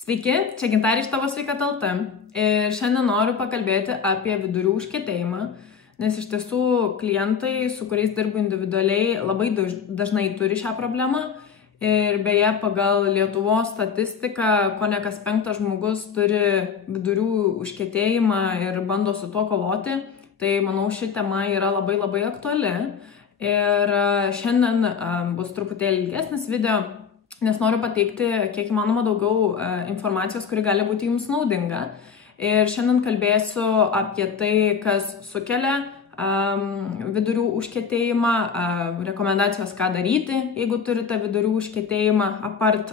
Sveiki, čia Gintarė iš Tavo Sveikata LT ir šiandien noriu pakalbėti apie vidurių užkietėjimą, nes iš tiesų klientai, su kuriais dirbu individualiai, labai dažnai turi šią problemą ir beje pagal Lietuvos statistiką kone kas 5 žmogus turi vidurių užkietėjimą ir bando su tuo kovoti, tai manau ši tema yra labai aktuali ir šiandien bus truputėlį ilgesnis video, nes noriu pateikti kiek įmanoma daugiau informacijos, kuri gali būti jums naudinga. Ir šiandien kalbėsiu apie tai, kas sukelia vidurių užkietėjimą, rekomendacijos, ką daryti, jeigu turite vidurių užkietėjimą, apart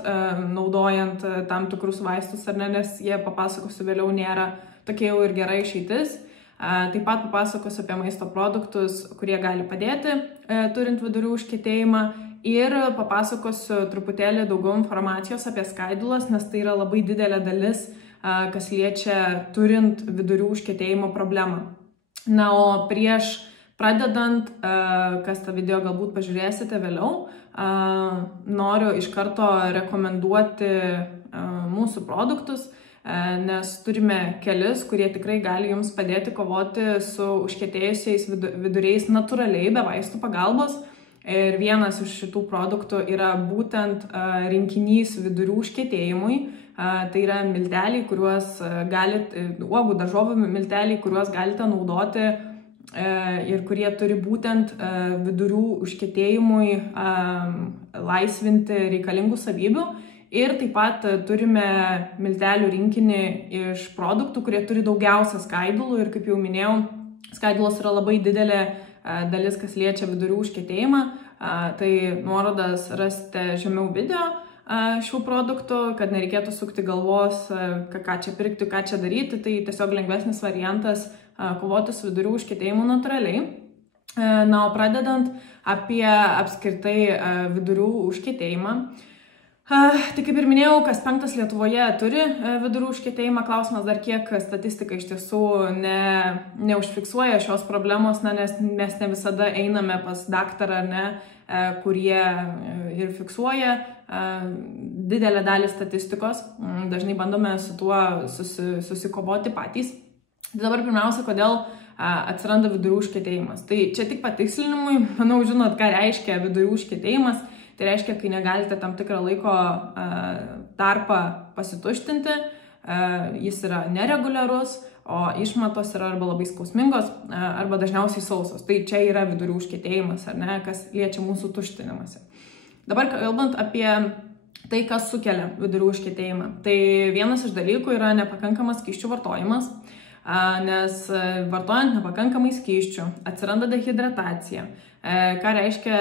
naudojant tam tikrus vaistus, ar ne, nes jie, papasakosiu vėliau, nėra tokie jau ir gera išeitis. Taip pat papasakosiu apie maisto produktus, kurie gali padėti turint vidurių užkietėjimą. Ir papasakosiu truputėlį daugiau informacijos apie skaidulas, nes tai yra labai didelė dalis, kas liečia turint vidurių užkietėjimo problemą. Na, o prieš pradedant, kas tą video galbūt pažiūrėsite vėliau, noriu iš karto rekomenduoti mūsų produktus, nes turime kelis, kurie tikrai gali jums padėti kovoti su užkietėjusiais viduriais natūraliai, be vaistų pagalbos. Ir vienas iš šitų produktų yra būtent rinkinys vidurių užkietėjimui. Tai yra milteliai, kuriuos uogų daržovių milteliai, kuriuos galite naudoti ir kurie turi būtent vidurių užkietėjimui laisvinti reikalingų savybių. Ir taip pat turime miltelių rinkinį iš produktų, kurie turi daugiausia skaidulų. Ir kaip jau minėjau, skaidulos yra labai didelė dalis, kas liečia vidurių užkietėjimą, tai nuorodas rasite žemiau video šių produktų, kad nereikėtų sukti galvos, ką čia pirkti, ką čia daryti, tai tiesiog lengvesnis variantas kovoti su vidurių užkietėjimu natūraliai. Na, o pradedant apie apskritai vidurių užkietėjimą. Tai kaip ir minėjau, kas 5 Lietuvoje turi vidurių užkietėjimą. Klausimas dar kiek statistika iš tiesų neužfiksuoja šios problemos, nes mes ne visada einame pas daktarą, kurie ir fiksuoja didelę dalį statistikos. Dažnai bandome su tuo susikovoti patys. Dabar pirmiausia, kodėl atsiranda vidurių užkietėjimas. Tai čia tik patikslinimui, manau, žinot, ką reiškia vidurių užkietėjimas. Tai reiškia, kai negalite tam tikrą laiko tarpą pasituštinti, jis yra nereguliarus, o išmatos yra arba labai skausmingos, arba dažniausiai sausos. Tai čia yra vidurių užkietėjimas, ar ne, kas liečia mūsų tuštinimąsi. Dabar kalbant apie tai, kas sukelia vidurių užkietėjimą. Tai vienas iš dalykų yra nepakankamas skysčių vartojimas, nes vartojant nepakankamai skysčių atsiranda dehidratacija. Ką reiškia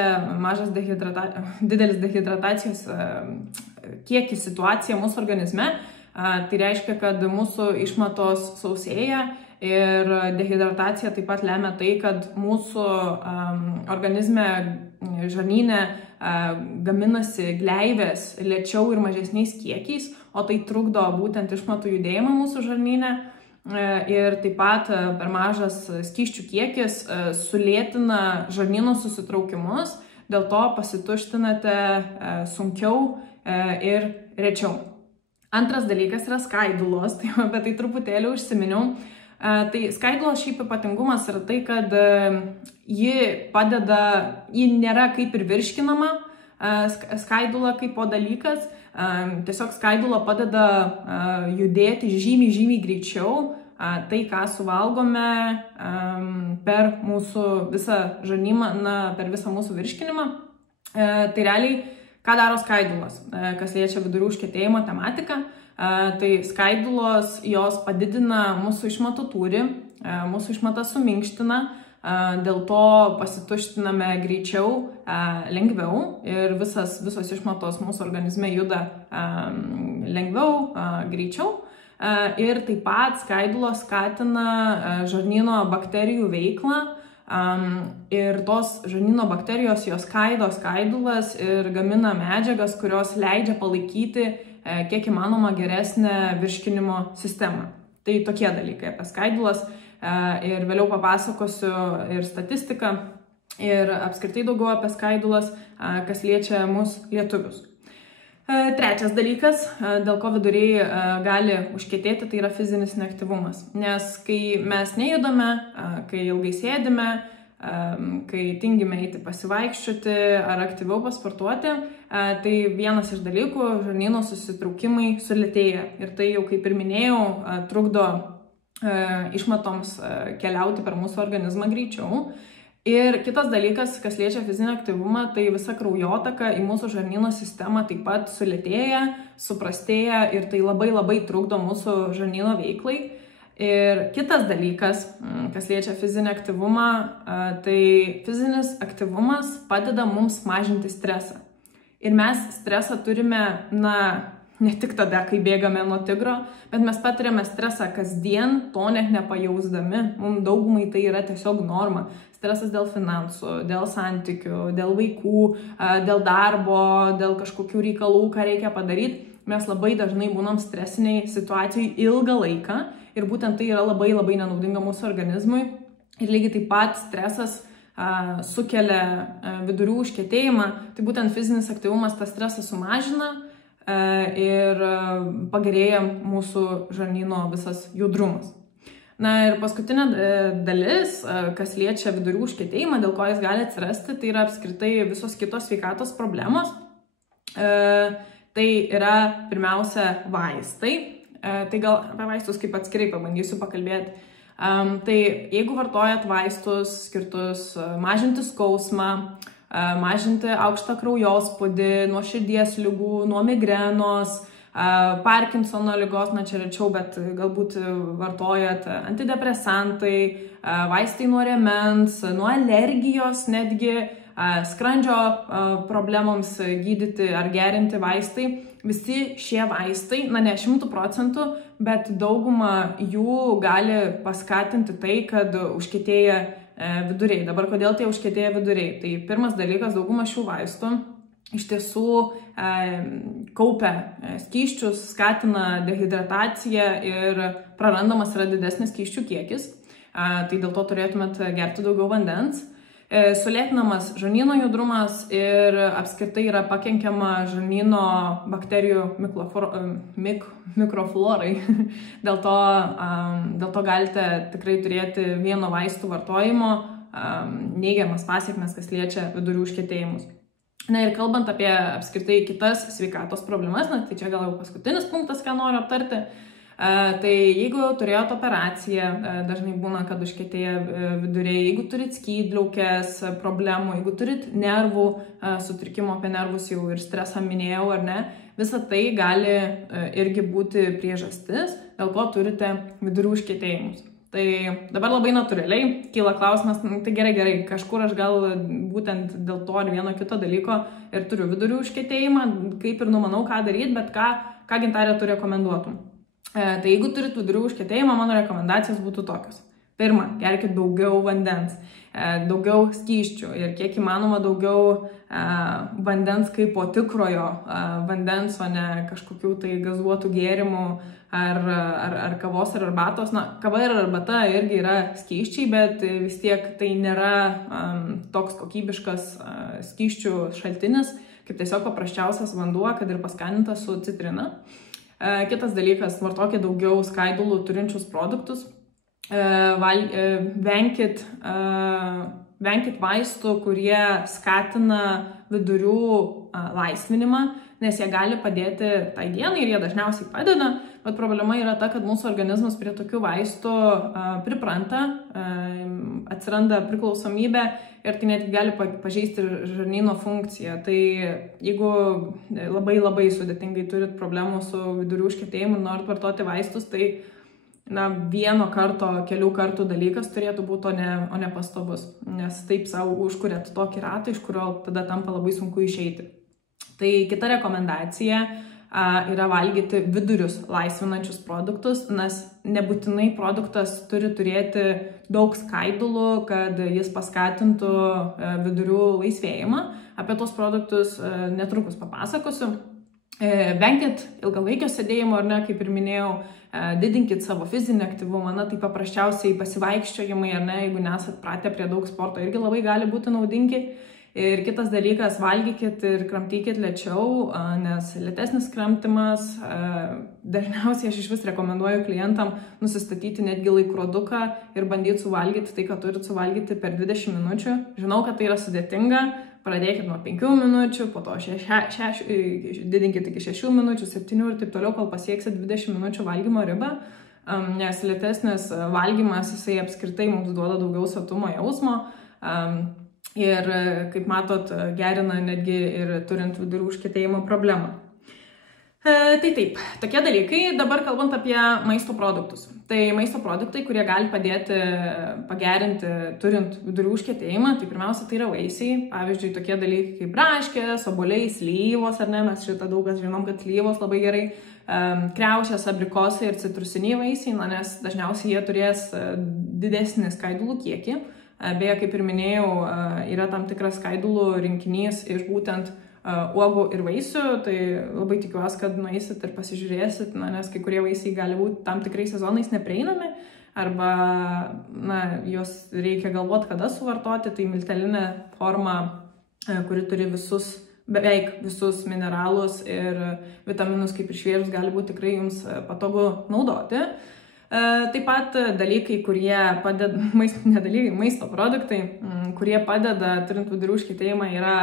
didelis dehidratacijos kiekis situacija mūsų organizme? Tai reiškia, kad mūsų išmatos sausėja ir dehidratacija taip pat lemia tai, kad mūsų organizme, žarnyne gaminasi gleivės lėčiau ir mažesniais kiekiais, o tai trukdo būtent išmatų judėjimą mūsų žarnyne. Ir taip pat per mažas skysčių kiekis sulėtina žarnyno susitraukimus, dėl to pasituštinate sunkiau ir rečiau. Antras dalykas yra skaidulos, tai apie tai truputėlį užsiminiau. Tai skaidulos šiaip ypatingumas yra tai, kad ji nėra kaip ir virškinama, skaidula kaip po dalykas. Tiesiog skaidula padeda judėti žymiai greičiau tai, ką suvalgome per mūsų visą žarnyną, per visą mūsų virškinimą. Tai realiai, ką daro skaidulos, kas liečia vidurių užkietėjimo tematiką, tai skaidulos jos padidina mūsų išmatų tūrį, mūsų išmatą suminkština, dėl to pasituštiname greičiau, lengviau ir visos išmatos mūsų organizme juda lengviau, greičiau. Ir taip pat skaidulos skatina žarnyno bakterijų veiklą ir tos žarnyno bakterijos jos skaido skaidulas ir gamina medžiagas, kurios leidžia palaikyti kiek įmanoma geresnę virškinimo sistemą. Tai tokie dalykai apie skaidulas. Ir vėliau papasakosiu ir statistiką, ir apskritai daugiau apie skaidulas, kas liečia mus lietuvius. Trečias dalykas, dėl ko viduriai gali užkietėti, tai yra fizinis neaktyvumas. Nes kai mes nejudame, kai ilgai sėdime, kai tingime eiti pasivaikščioti ar aktyviau pasportuoti, tai vienas iš dalykų, žarnyno susitraukimai sulėtėja. Ir tai jau, kaip ir minėjau, trukdo išmatoms keliauti per mūsų organizmą greičiau. Ir kitas dalykas, kas liečia fizinį aktyvumą, tai visa kraujotaka į mūsų žarnyno sistemą taip pat sulėtėja, suprastėja ir tai labai trukdo mūsų žarnyno veiklai. Ir kitas dalykas, kas liečia fizinį aktyvumą, tai fizinis aktyvumas padeda mums mažinti stresą. Ir mes stresą turime, ne tik tada, kai bėgame nuo tigro, bet mes patiriame stresą kasdien, to net nepajausdami. Mums daugumai tai yra tiesiog norma. Stresas dėl finansų, dėl santykių, dėl vaikų, dėl darbo, dėl kažkokių reikalų, ką reikia padaryti. Mes labai dažnai būnam stresiniai situacijai ilgą laiką ir būtent tai yra labai nenaudinga mūsų organizmui. Ir lygiai taip pat stresas sukelia vidurių užkietėjimą, tai būtent fizinis aktyvumas tą stresą sumažina ir pagerėja mūsų žarnyno visas judrumas. Ir paskutinė dalis, kas liečia vidurių užkietėjimą, dėl ko jis gali atsirasti, tai yra apskritai visos kitos sveikatos problemos. Tai yra pirmiausia vaistai. Tai gal apie vaistus kaip atskirai pabandysiu pakalbėti. Tai jeigu vartojat vaistus skirtus mažinti skausmą, mažinti aukštą kraujospūdį, nuo širdies ligų, nuo migrenos, Parkinsono ligos, čia rečiau, bet galbūt vartojat antidepresantai, vaistai nuo rėmens, nuo alergijos netgi, skrandžio problemoms gydyti ar gerinti vaistai. Visi šie vaistai, ne 100%, bet dauguma jų gali paskatinti tai, kad užkietėja viduriai. Dabar kodėl tie užkietėja viduriai? Tai pirmas dalykas, dauguma šių vaistų iš tiesų kaupia skysčius, skatina dehidrataciją ir prarandamas yra didesnis skysčių kiekis. Tai dėl to turėtumėt gerti daugiau vandens. Sulėtinamas žarnyno judrumas ir apskritai yra pakenkiama žarnyno bakterijų mikroflorai. Dėl to galite tikrai turėti vieno vaistų vartojimo neigiamas pasiekmes, kas liečia vidurių užkietėjimus. Ir kalbant apie apskritai kitas sveikatos problemas, tai čia gal jau paskutinis punktas, ką noriu aptarti. Tai jeigu turėjot operaciją, dažnai būna, kad užkietėja viduriai, jeigu turit skydliaukės problemų, jeigu turit nervų sutrikimo, apie nervus jau ir stresą minėjau, ar ne, visa tai gali irgi būti priežastis, dėl ko turite vidurių užkietėjimus. Tai dabar labai natūraliai kyla klausimas, tai gerai, kažkur aš gal būtent dėl to ar vieno kito dalyko ir turiu vidurių užkietėjimą, kaip ir numanau, ką daryti, bet ką Gintarė tu rekomenduotum. Tai jeigu turit vidurių užkietėjimą, mano rekomendacijos būtų tokios. Pirma, gerkit daugiau vandens, daugiau skysčių ir kiek įmanoma daugiau vandens kaip po tikrojo vandens, o ne kažkokių tai gazuotų gėrimų ar kavos ar arbatos. Kava ir arbata irgi yra skysčiai, bet vis tiek tai nėra toks kokybiškas skysčių šaltinis, kaip tiesiog paprasčiausias vanduo, kad ir paskanintas su citrina. Kitas dalykas, vartokit daugiau skaidulų turinčius produktus. Venkit vaistų, kurie skatina vidurių laisvinimą, nes jie gali padėti tai dienai ir jie dažniausiai padeda, bet problema yra ta, kad mūsų organizmas prie tokių vaistų pripranta, atsiranda priklausomybė ir tai net gali pažeisti žarnyno funkciją. Tai jeigu labai sudėtingai turit problemų su vidurių užkietėjimu ir norit vartoti vaistus, tai vieno karto, kelių kartų dalykas turėtų būti, o ne pastovus, nes taip savo užkuriat tokį ratą, iš kurio tada tampa labai sunku išeiti. Tai kita rekomendacija yra valgyti vidurius laisvinančius produktus, nes nebūtinai produktas turi turėti daug skaidulų, kad jis paskatintų vidurių laisvėjimą. Apie tos produktus netrukus papasakosiu. Venkit ilgalaikio sėdėjimo, ar ne, kaip ir minėjau, didinkit savo fizinį aktyvumą, tai paprasčiausiai pasivaikščiojimai, ar ne, jeigu nesat pratę prie daug sporto, irgi labai gali būti naudingi. Ir kitas dalykas, valgykit ir kramtykit lėčiau, nes lėtesnis kramtimas, dažniausiai aš iš vis rekomenduoju klientam nusistatyti netgi laikroduką ir bandyti suvalgyti tai, ką turit suvalgyti per 20 minučių. Žinau, kad tai yra sudėtinga, pradėkit nuo 5 minučių, po to didinkit iki 6 minučių, 7 ir taip toliau, kol pasieksit 20 minučių valgymo ribą, nes lėtesnis valgymas, jisai apskritai mums duoda daugiau sotumo jausmo. Ir, kaip matot, gerina netgi ir turint vidurių užkietėjimo problemą. Tai taip, tokie dalykai. Dabar kalbant apie maisto produktus. Tai maisto produktai, kurie gali padėti pagerinti turint vidurių užkietėjimą, tai pirmiausia, tai yra vaisiai. Pavyzdžiui, tokie dalykai kaip braškės, obuoliai, slyvos, ar ne, mes šitą daugas žinom, kad slyvos labai gerai, kriaušės, abrikosai ir citrusiniai vaisiai, nes dažniausiai jie turės didesnį skaidulų kiekį. Beje, kaip ir minėjau, yra tam tikras skaidulų rinkinys iš būtent uogų ir vaisių, tai labai tikiuosi, kad nueisit ir pasižiūrėsit, nes kai kurie vaisiai gali būti tam tikrais sezonais neprieinami, arba juos reikia galvoti, kada suvartoti, tai miltelinė forma, kuri turi beveik visus mineralus ir vitaminus kaip ir šviežus, gali būti tikrai jums patogu naudoti. Taip pat dalykai, kurie padeda, maisto produktai, kurie padeda turint vidurių užkietėjimą, yra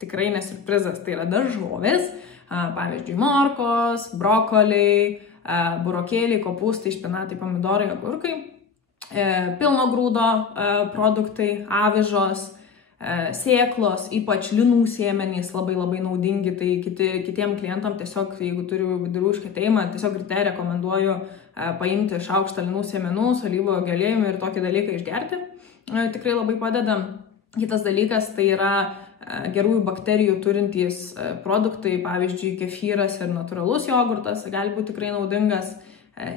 tikrai nesurprizas. Tai yra daržovės, pavyzdžiui, morkos, brokoliai, burokėliai, kopūstai, špinatai, pomidorai, agurkai, pilno grūdo produktai, avižos, sėklos, ypač linų sėmenys labai naudingi, tai kitiem klientam tiesiog, jeigu turiu vidurių užkietėjimą, tiesiog ryte rekomenduoju paimti šaukštą linų sėmenų, su alyvuogių aliejumi ir tokį dalyką išgerti. Tikrai labai padeda. Kitas dalykas tai yra gerųjų bakterijų turintys produktai, pavyzdžiui, kefyras ir natūralus jogurtas, gali būti tikrai naudingas.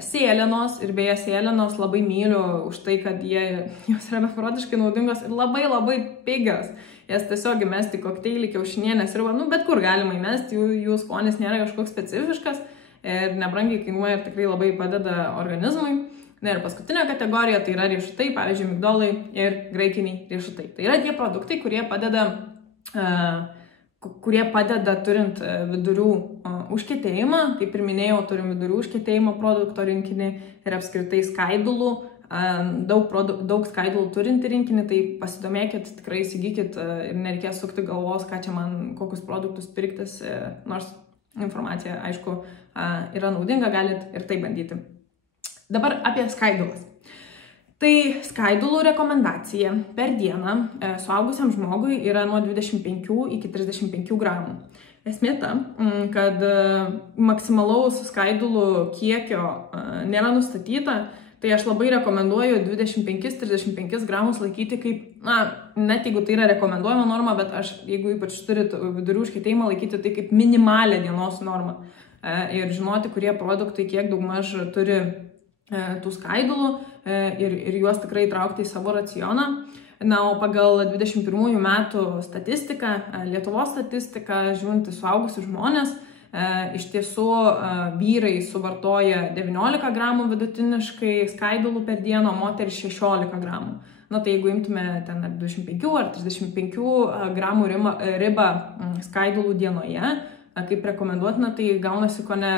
Sėlenos, ir beje sėlenos labai myliu už tai, kad jos yra beprotiškai naudingos ir labai pigios. Jas tiesiog įmesti kokteilį, kiaušinienės ir bet kur galima įmesti, jų skonis nėra kažkoks specifiškas ir nebrangiai kainuoja ir tikrai labai padeda organizmui. Ir paskutinė kategorija tai yra riešutai, pavyzdžiui, migdolai ir graikiniai riešutai. Tai yra tie produktai, kurie padeda turint vidurių užkietėjimą. Kaip ir minėjau, turim vidurių užkietėjimo produkto rinkinį ir apskritai skaidulų, daug skaidulų turinti rinkinį, tai pasidomėkit, tikrai įsigykit ir nereikės sukti galvos, ką čia man, kokius produktus pirktis, nors informacija, aišku, yra naudinga, galit ir tai bandyti. Dabar apie skaidulas. Tai skaidulų rekomendacija per dieną suaugusiam žmogui yra nuo 25 iki 35 gramų. Esmė ta, kad maksimalaus skaidulų kiekio nėra nustatyta, tai aš labai rekomenduoju 25-35 gramus laikyti kaip, net jeigu tai yra rekomenduojama norma, bet aš, jeigu ypač turit vidurių užkietėjimą, laikyti tai kaip minimalę dienos normą. Ir žinoti, kurie produktai kiek daugmaž turi tų skaidulų ir juos tikrai įtraukti į savo racioną. Na, o pagal 21 metų statistiką, Lietuvos statistiką, žiūrint į suaugusius žmonės, iš tiesų vyrai suvartoja 19 gramų vidutiniškai skaidulų per dieną, o moterys 16 gramų. Na, tai jeigu imtume ten 25 ar 35 gramų ribą skaidulų dienoje, kaip rekomenduotina, tai gaunasi kone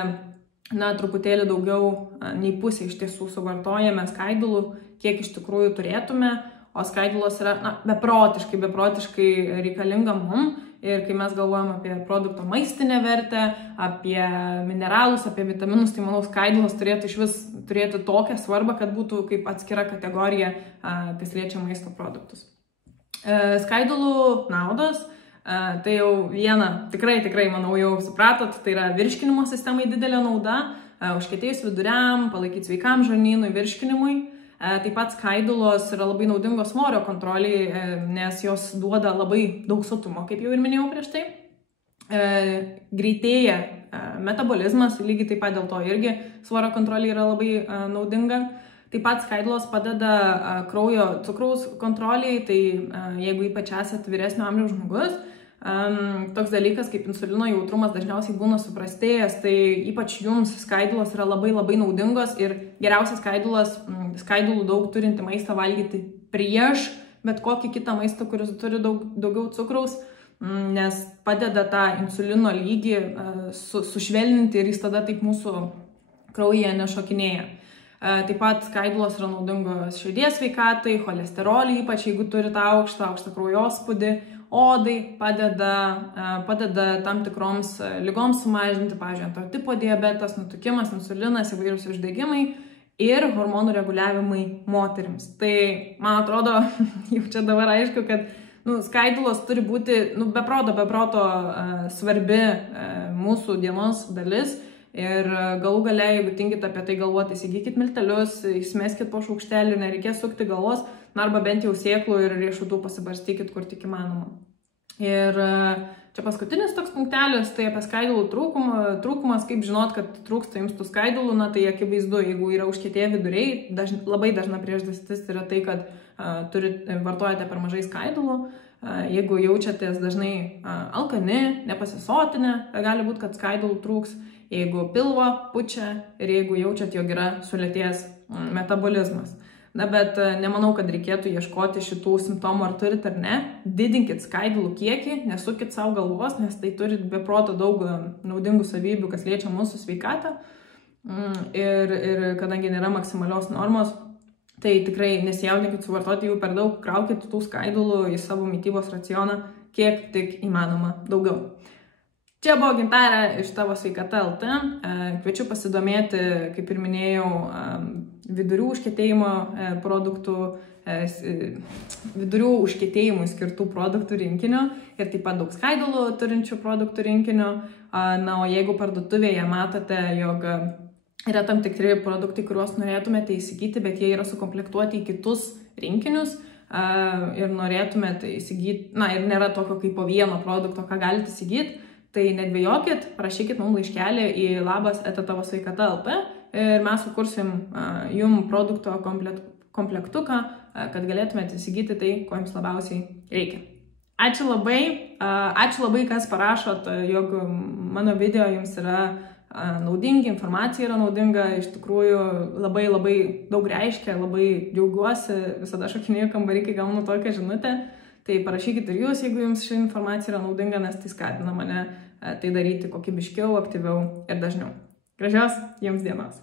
truputėlį daugiau nei pusė iš tiesų suvartojame skaidulų, kiek iš tikrųjų turėtume, o skaidulos yra beprotiškai reikalinga mum. Ir kai mes galvojam apie produkto maistinę vertę, apie mineralus, apie vitaminus, tai manau skaidulos turėtų iš vis turėti tokią svarbą, kad būtų kaip atskira kategorija, kas liečia maisto produktus. Skaidulų naudos. Tai jau viena, tikrai, manau, jau supratot, tai yra virškinimo sistemai didelė nauda, užkietėjus viduriam, palaikyti sveikam žarnynui, virškinimui. Taip pat skaidulos yra labai naudingos svorio kontroliai, nes jos duoda labai daug sotumo, kaip jau ir minėjau prieš tai. Greitėja metabolizmas, lygiai taip pat dėl to irgi svorio kontrolė yra labai naudinga. Taip pat skaidulos padeda kraujo cukraus kontroliai, tai jeigu ypač esate vyresnio amžiaus žmogus, toks dalykas kaip insulino jautrumas dažniausiai būna suprastėjęs, tai ypač jums skaidulos yra labai naudingos ir geriausia skaidulų daug turinti maistą valgyti prieš bet kokį kitą maistą, kuris turi daugiau cukraus, nes padeda tą insulino lygį sušvelninti ir jis tada taip mūsų kraujyje nešokinėja. Taip pat skaidulos yra naudingos širdies sveikatai, cholesterolį, ypač jeigu turi tą aukštą kraujospūdį, odai, padeda tam tikroms ligoms sumažinti, pavyzdžiui, antro tipo diabetas, nutukimas, insulinas, įvairūs uždegimai ir hormonų reguliavimai moterims. Tai, man atrodo, jau čia dabar aišku, kad skaidulos turi būti beproto svarbi mūsų dienos dalis. Ir galų gale, jeigu tingit apie tai galvoti, įsigykit miltelius, įsimeskit po šaukštelį, nereikės sukti galvos, arba bent jau sėklų ir riešutų pasibarstykit, kur tik įmanoma. Ir čia paskutinis toks punktelis, tai apie skaidulų trūkumas, kaip žinot, kad trūksta jums tų skaidulų, tai akivaizdu, jeigu yra užkietėję viduriai, labai dažna priežastis yra tai, kad vartojate per mažai skaidulų. Jeigu jaučiatės dažnai alkani, nepasisotinę, gali būti, kad skaidulų trūks. Jeigu pilvo pučia ir jeigu jaučiat, jog yra sulėtėjęs metabolizmas. Bet nemanau, kad reikėtų ieškoti šitų simptomų, ar turit ar ne. Didinkit skaidulų kiekį, nesukit savo galvos, nes tai turi beproto daug naudingų savybių, kas liečia mūsų sveikatą. Ir kadangi nėra maksimalios normos, tai tikrai nesijaudinkit suvartoti jų per daug, kraukit tų skaidulų į savo mitybos racioną, kiek tik įmanoma daugiau. Čia buvo Gintarė iš Tavo sveikata LT. Kviečiu pasidomėti, kaip ir minėjau, vidurių užkietėjimo produktų, vidurių užkietėjimui skirtų produktų rinkinio ir taip pat daug skaidulų turinčių produktų rinkinio. O jeigu parduotuvėje matote, jog yra tam tikri produktai, kuriuos norėtumėte įsigyti, bet jie yra sukomplektuoti į kitus rinkinius ir norėtumėte įsigyti, ir nėra tokio kaip po vieno produkto, ką galite įsigyti, tai nedvejokit, parašykit mums laiškelį į labas@tavosveikata.lt ir mes sukursim jum produkto komplektuką, kad galėtumėte įsigyti tai, ko jums labiausiai reikia. Ačiū labai, kas parašot, jog mano video jums yra naudingi, informacija yra naudinga, iš tikrųjų labai daug reiškia, labai džiaugiuosi, visada šokinėju kambarį, kai gaunu tokią žinutę. Tai parašykit ir jūs, jeigu jums ši informacija yra naudinga, nes tai skatina mane tai daryti kokybiškiau, aktyviau ir dažniau. Gražios jums dienos!